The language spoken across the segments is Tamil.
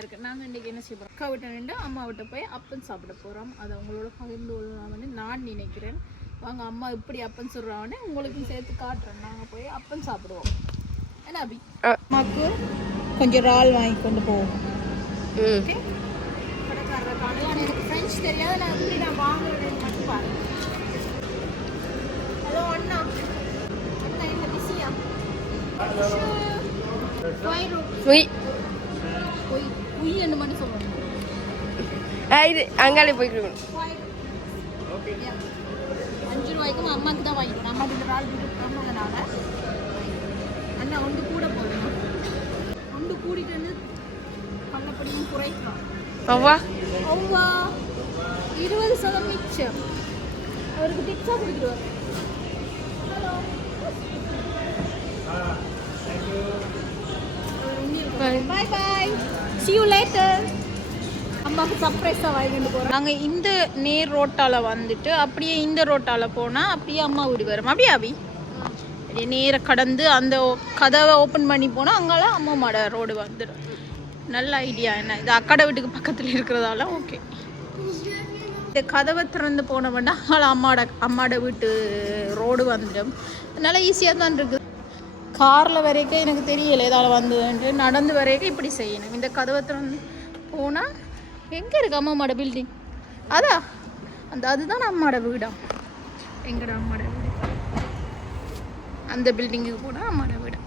இருக்கு. நாங்கள் இன்றைக்கி என்ன செய்ய அக்கா விட்ட நின்று அம்மா விட்ட போய் அப்பன் சாப்பிட போகிறோம் அதை உங்களோட பகிர்ந்து கொள்ளலாம் வந்து நான் நினைக்கிறேன். வாங்க அம்மா இப்படி அப்பன் சொல்கிறாங்கன்னு உங்களுக்கும் சேர்த்து காட்டுறேன். நாங்கள் போய் அப்பன் சாப்பிடுவோம். என்ன அபி? அம்மாவுக்கு கொஞ்சம் இறால் வாங்கி கொண்டு போவோம் ஓகே? எனக்கு ஃப்ரெஞ்ச் தெரியாது. நான் எப்படி நான் வாங்குறேன்னு மட்டும் பாருங்க. ஹலோ அண்ணா. அண்ணா என்ன பிஸியா? உய் பொய். பொய் என்ன மட்டும் சொல்லணும் இது அங்காலே போய்க்கணும். அஞ்சு ரூபாய்க்கும் அம்மாக்கு தான் வாங்கிட்டேன் அம்மா இந்த நாள் அம்மாங்கனால அண்ணா ஒன்று கூட போடணும் ஒன்று கூட்டிட்டு வந்து பண்ணப்படியும் குறைக்கலாம். அவ்வா. அவ்வா. இருபது சதம் மிச்சம் அவருக்கு டிப்ஸாக கொடுத்துருவாரு. Hello bye bye see you later அம்மாவுக்கு சர்ப்ரைஸாக வாங்கிட்டு போகிறோம் நாங்கள் இந்த நேர் ரோட்டால் வந்துட்டு அப்படியே இந்த ரோட்டால் போனால் அப்படியே அம்மா வீடு வரும். அப்படியே அபி? அப்படியே நேராக கடந்து அந்த கதவை ஓப்பன் பண்ணி போனால் அங்கெல்லாம் அம்மா மாட ரோடு வந்துடும் நல்ல ஐடியா என்ன? இது அக்கடை வீட்டுக்கு பக்கத்தில் இருக்கிறதால ஓகே இந்த கதவை திறந்து போனவன்னா அங்கே அம்மாட அம்மாட வீட்டு ரோடு வந்துடும் நல்லா ஈஸியாக தான் இருக்குது. காரில் வரைக்கும் எனக்கு தெரியல ஏதாவது வந்ததுன்ட்டு. நடந்து வரைக்கும் இப்படி செய்யணும். இந்த கதவை திறந்து போனால் எங்கே இருக்கு அம்மாவோட பில்டிங் அதா. அந்த அதுதான் அம்மாட வீடா. எங்கடா அம்மாட வீடு? அந்த பில்டிங்குக்கு போனால் அம்மாட வீடு.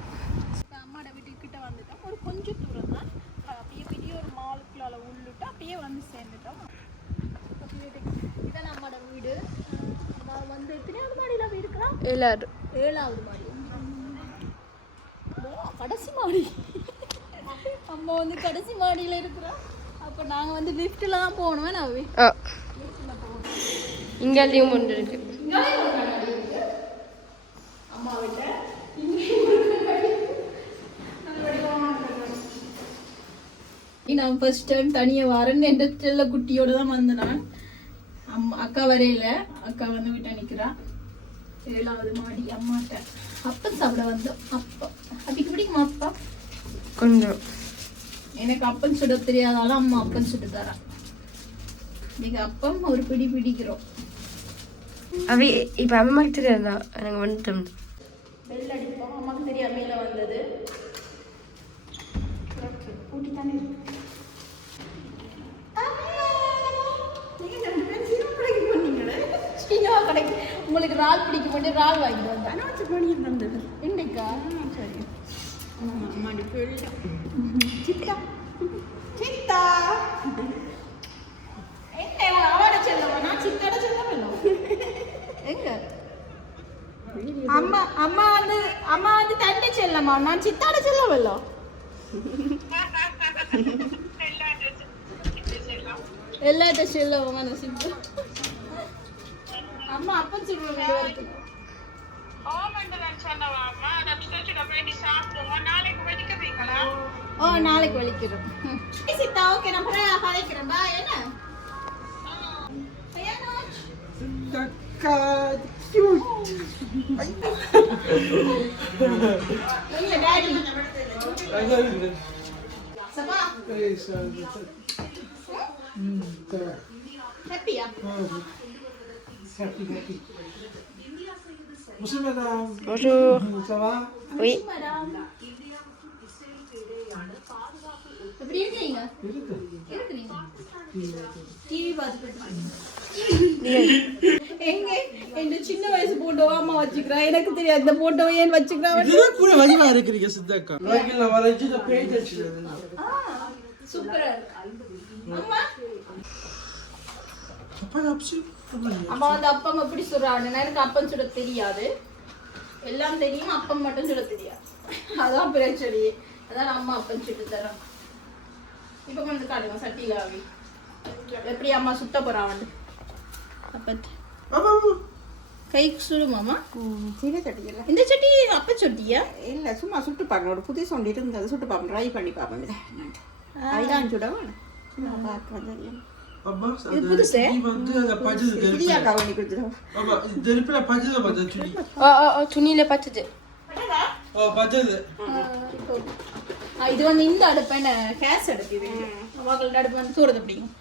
அம்மாட வீட்டுக்கிட்ட வந்துட்டோம் ஒரு கொஞ்சம் தூரம் தான். அப்படியே பெரிய ஒரு மாலுக்குள்ளால உள்ளிட்டு அப்படியே வந்து சேர்ந்துட்டோம். இதான் அம்மாட வீடு. நான் வந்து எத்தனையாவது மாடியில் இருக்கிறோம் எல்லாரும் ஏழாவது மாடி. கடைசி மாடி அம்மா வந்து கடைசி மாடியில் இருக்கிறோம் அப்போ நாங்கள் வந்து லிஃப்ட்டில் தான் போகணும் நான் ஆ. இங்காலையும் ஒன்று இருக்கு. அம்மா விட்ட நான் ஃபர்ஸ்ட் டைம் தனியாக வரேன்னு என்ற செல்ல குட்டியோட தான் வந்தேன் நான். அம்மா அக்கா வரையில அக்கா வந்து விட்ட நிற்கிறா ஏழாவது மாடி அம்மாட்ட. அப்பம் சாப்பிட வந்தோம் அப்பம் அதுக்கு பிடிக்குமா அப்பா? கொஞ்சம். எனக்கு அப்பம் சுட தெரியாதால அம்மா அப்பம் சுட்டு தரா. இன்னைக்கு அப்பம் ஒரு பிடி பிடிக்கிறோம். அவி இப்போ அம்மாக்கு தெரியாதா? நாங்கள் வந்துட்டோம் பெல் அடிப்போம். அம்மாக்கு தெரியாம மேல வந்தது ஓகே பூட்டி தானே இருக்கு சீனவா கடைக்கு உங்களுக்கு இறால் பிடிக்க மாட்டேன் இறால் வாங்கிட்டு வந்தேன். அனாச்சு பண்ணி இருந்தது இன்றைக்கா சரி. அம்மாடி சித்தா. சித்தா. என்ன அவட செல்லவா? நான் சித்தாட செல்லவில்லை எங்க? அம்மா அம்மா வந்து அம்மா வந்து தண்டை செல்லம்மா நான் சித்தாட செல்லவல்லோ. எல்லாட்ட செல்லவங்க நான் சித்து அம்மா அப்பன் சொல்லுவாங்க ஓ நாளைக்கு வலிக்கிறோம். சித்தா ஓகே பிறகு கலைக்கிறேன் பா என்ன? ஐயானாச். எங்க டாடி சபா. ஹாப்பியா? Bonjour. Madame. Bonjour. Ça va Oui. எங்க? சின்ன வயசு போட்டோவா அம்மா வச்சுக்கிறா? எனக்கு தெரியாது. இந்த போட்டோவை ஏன் வச்சுக்கிறா? கூட வலிமா இருக்கிறீங்க சித்தாக்கா. சூப்பரா இருக்கு. அம்மா? அப்பா அம்மா வந்து அப்பம் எப்படி சொல்றாங்கன்னா எனக்கு அப்பம் சுட தெரியாது. எல்லாம் தெரியும் அப்பம் மட்டும் சுட தெரியாது. அதான் பிரச்சனை. அதான் அம்மா அப்பம் சுட்டு தரோம். இப்போ கொஞ்சம் காட்டுங்க சட்டியில ஆவி எப்படி அம்மா சுட்ட போறா வந்து அப்பத்து ஆமா ஆமா கை சுடுமாமா சீன சட்டியில் இந்த சட்டி அப்ப சொட்டியா? இல்லை சும்மா சுட்டு பார்க்கணும் ஒரு புது சொண்டி இருந்தது. சுட்டு பார்ப்போம் ட்ரை பண்ணி பார்ப்போம் அதுதான் சுடவா சும்மா பார்க்க தெரியும் அப்பா இது புதுசு? நீ வந்து அந்த புதியா கவனி ஆமா தெருப்பில ஆ ஆ துணியில் ஓ பச்சது ஆ, இது வந்து இந்த அடுப்பு என்ன? கேஸ் அடுப்பு இது. அம்மாக்கள் அடுப்பு வந்து சூறது பிடிக்கும்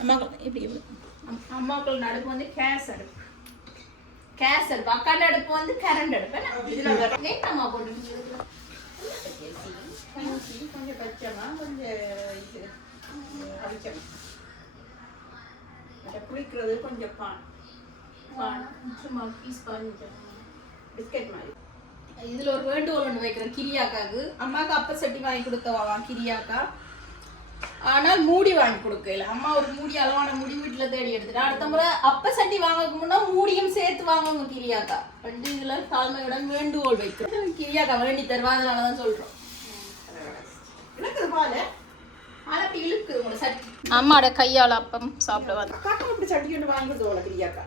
அம்மாக்கள் இப்படி இப்படி. அம்- அம்மாக்கள் அடுப்பு வந்து கேஸ் அடுப்பு. கேஸ் அடுப்பு. அக்காண்ட அடுப்பு வந்து கரண்ட் அடுப்பு? இதுல இதுல? கொஞ்சம் கொஞ்சம் பச்சைமா கொஞ்சம் இது குளிக்கிறது கொஞ்சம் பான். பான். சும்மா பீஸ் பாஞ்சு பிஸ்கட் மாதிரி. இதுல ஒரு வேண்டுகோள் ஒன்று வைக்கிறேன் கிரியாக்காக்கு. அம்மாவுக்கு அப்ப சட்டி வாங்கி கொடுத்தவா கிரியாக்கா? ஆனால் மூடி வாங்கி கொடுக்கல. அம்மா ஒரு மூடி அளவான மூடி வீட்டுல தேடி எடுத்துட்டா. அடுத்த முறை அப்ப சட்டி வாங்கக்கு முன்னா மூடியும் சேர்த்து வாங்குங்க கிரியாக்கா. ரெண்டு இதுல தாழ்மையுடன் வேண்டுகோள் வைக்கிறோம். கிரியாக்கா வேண்டி தருவா அதனாலதான் சொல்றோம். எனக்கு அம்மாவோட கையால் அப்பம் சாப்பிட வந்து அக்காக்கும் இப்படி சட்டி ஒன்று வாங்கி கொடுத்து பிரியாக்கா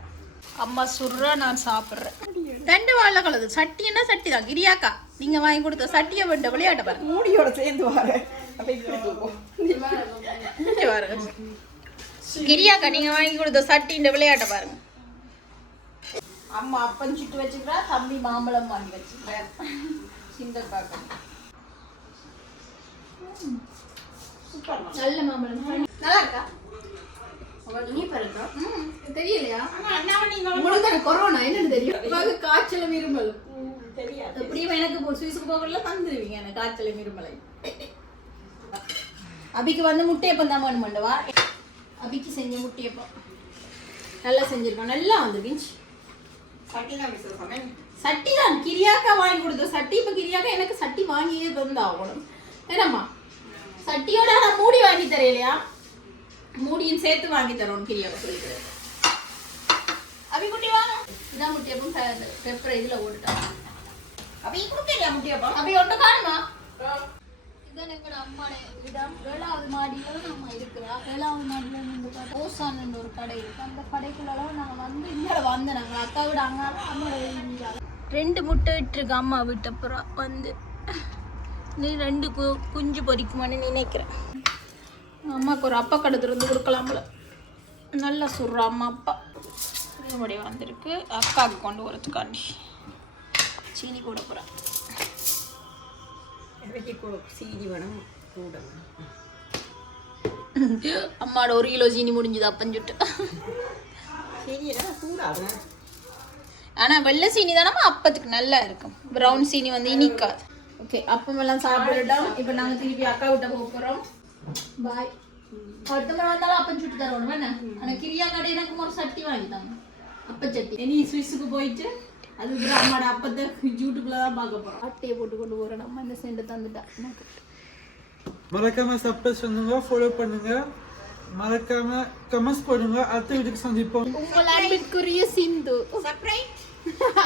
அம்மா சுடுற நான் சாப்பிட்றேன். ரெண்டு வாழை கலது. சட்டின்னா சட்டி தான் கிரியாக்கா நீங்க வாங்கி கொடுத்த சட்டியை விட்டு விளையாட்ட பாருங்க மூடியோட சேர்ந்து வர. கிரியாக்கா நீங்க வாங்கி கொடுத்த சட்டி இந்த விளையாட்ட பாருங்க. அம்மா அப்பன் சுட்டு வச்சுக்கிறா தம்பி மாம்பழம் வாங்கி வச்சுக்கிறேன் சிந்தர் பார்க்க சூப்பர் நல்ல மாம்பழம். நல்லா இருக்கா தெரியலையா? கொரோனா என்னன்னு தெரியும். காய்ச்சலும் இருமலும் எப்படியும் எனக்கு சுவிஸுக்கு போகல தந்துடுவீங்க எனக்கு காய்ச்சலும் இருமலை. அபிக்கு வந்து முட்டையப்பம் தான் வேணும் பண்ணவா அபிக்கு செஞ்ச முட்டையப்பம். நல்லா செஞ்சிருக்கோம். நல்லா வந்து பிஞ்ச். சட்டி தான் கிரியாக்கா வாங்கி கொடுத்த சட்டி இப்போ கிரியாக்கா எனக்கு சட்டி வாங்கியே தந்தாகணும். என்னம்மா சட்டியோட நான் மூடி வாங்கி தரையிலையா மூடியும் சேர்த்து வாங்கி தரோம் கிரியாக்கா சொல்லிக்கிறேன் அபி குட்டி வாங்க இதான் முட்டியப்பம் பெப்பரை இதில் போட்டுட்டா. அப்ப ஈ கொடுக்கலையா முட்டியப்பா அபி ஒன்று காணுமா? இதான் எங்களோட அம்மாடைய இடம். ஏழாவது மாடியில நம்ம இருக்கிறா. ஏழாவது மாடியில இந்த கடை ஓசான் ஒரு கடை இருக்கு. அந்த கடைக்குள்ளலாம் நாங்கள் வந்து இங்கே வந்து நாங்கள் அக்கா விட அங்கே அம்மாவோட ரெண்டு முட்டை விட்டுருக்கு அம்மா விட்ட அப்புறம் வந்து. நீ ரெண்டு கு குஞ்சு பொறிக்குமான்னு நினைக்கிறேன். அம்மாவுக்கு ஒரு அப்பா கடை திறந்து கொடுக்கலாம்ல. நல்லா சுடுற அம்மா அப்பா. இப்படி வந்திருக்கு. அக்காவுக்கு கொண்டு வரதுக்காண்டி சீனி கூட போகிறேன் சீனி வேணும்? கூட அம்மாவோட ஒரு கிலோ சீனி முடிஞ்சுது அப்பஞ்சுட்டு ஆனால் வெள்ளை சீனி தானம்மா? அப்பத்துக்கு நல்லா இருக்கும். ப்ரௌன் சீனி வந்து இனிக்காது. ஓகே அப்பம் எல்லாம் சாப்பிட்டுட்டோம் இப்போ நாங்கள் திருப்பி அக்கா விட்ட போக போகிறோம் பாய் அடுத்த முறை வந்தாலும் அப்பம் சுட்டு தரோம் என்ன? ஆனால் கிரியா கடை எனக்கு ஒரு சட்டி வாங்கிட்டாங்க அப்பச்சட்டி இனி சுவிஸுக்கு போயிட்டு அதுக்கப்புறம் அம்மாட அப்பத்தை யூடியூப்ல தான் பார்க்க போகிறோம் அட்டையை போட்டு கொண்டு போகிறோம் நம்ம இந்த சென்ட் தந்துட்டா. மறக்காம சப்ஸ்கிரைப் பண்ணுங்க ஃபாலோ பண்ணுங்க. மறக்காம கமெண்ட்ஸ் போடுங்க. அடுத்த வீட்டுக்கு சந்திப்போம். உங்கள் அன்பிற்குரிய சிந்து. சர்ப்ரைஸ்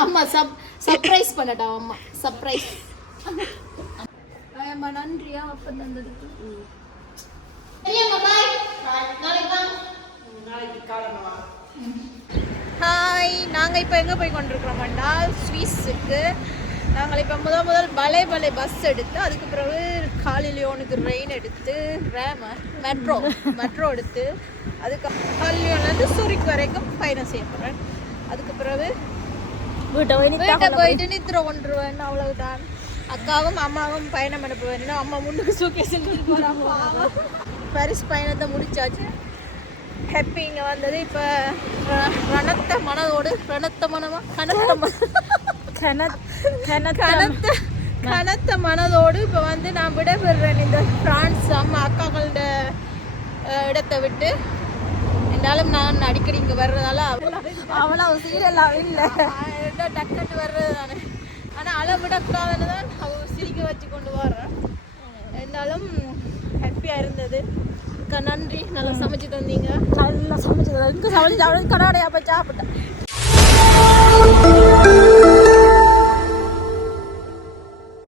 அம்மா சப் சர்ப்ரைஸ் பண்ணட்டா அம்மா. சர்ப்ரைஸ் அம்மா நன்றியா அப்ப தந்ததுக்கு? ஹாய் நாங்கள் இப்போ எங்கே போய் கொண்டிருக்கிறோம்டா ஸ்வீஸுக்கு நாங்கள் இப்போ முதல் முதல் பலே பலே பஸ் எடுத்து அதுக்கு பிறகு காலிலியோனுக்கு ரெயின் எடுத்து ரேம மெட்ரோ மெட்ரோ எடுத்து அதுக்கு காலிலியோன்லேருந்து சூரிக் வரைக்கும் பயணம் செய்ய போகிறேன் அதுக்கு பிறகு வீட்டை போய் வீட்டை போயிட்டு நித்திர கொண்டுருவேன். அவ்வளவுதான். அக்காவும் அம்மாவும் பயணம் அனுப்ப வேணும் அம்மா முன்னுக்கு போகிறாங்க பரிஸ் பயணத்தை முடிச்சாச்சு. ஹாப்பி இங்கே வந்தது. இப்போ ரணத்த மனதோடு ரணத்த மனமா? கனத்த மன கனத்த கனத்த மனதோடு இப்போ வந்து நான் விடைபெறுறேன். இந்த பிரான்ஸ் அம்மா அக்காங்களோட இடத்தை விட்டு. என்றாலும் நான் அடிக்கடி இங்கே வர்றதால அவளா சீரியலாக இல்லை. டக்குன்னு வர்றது தானே. ஆனால் அள விடக்கூடாதுன்னு தான் சிரிக்க வச்சு கொண்டு வர்றேன். இருந்தாலும் ஹாப்பியாக இருந்தது. நன்றி. நல்லா சமைச்சு தந்தீங்க. நல்லா சமைச்சது எங்கே சமைச்சு சாப்பிட கடாடையா போய் சாப்பிட்டேன்.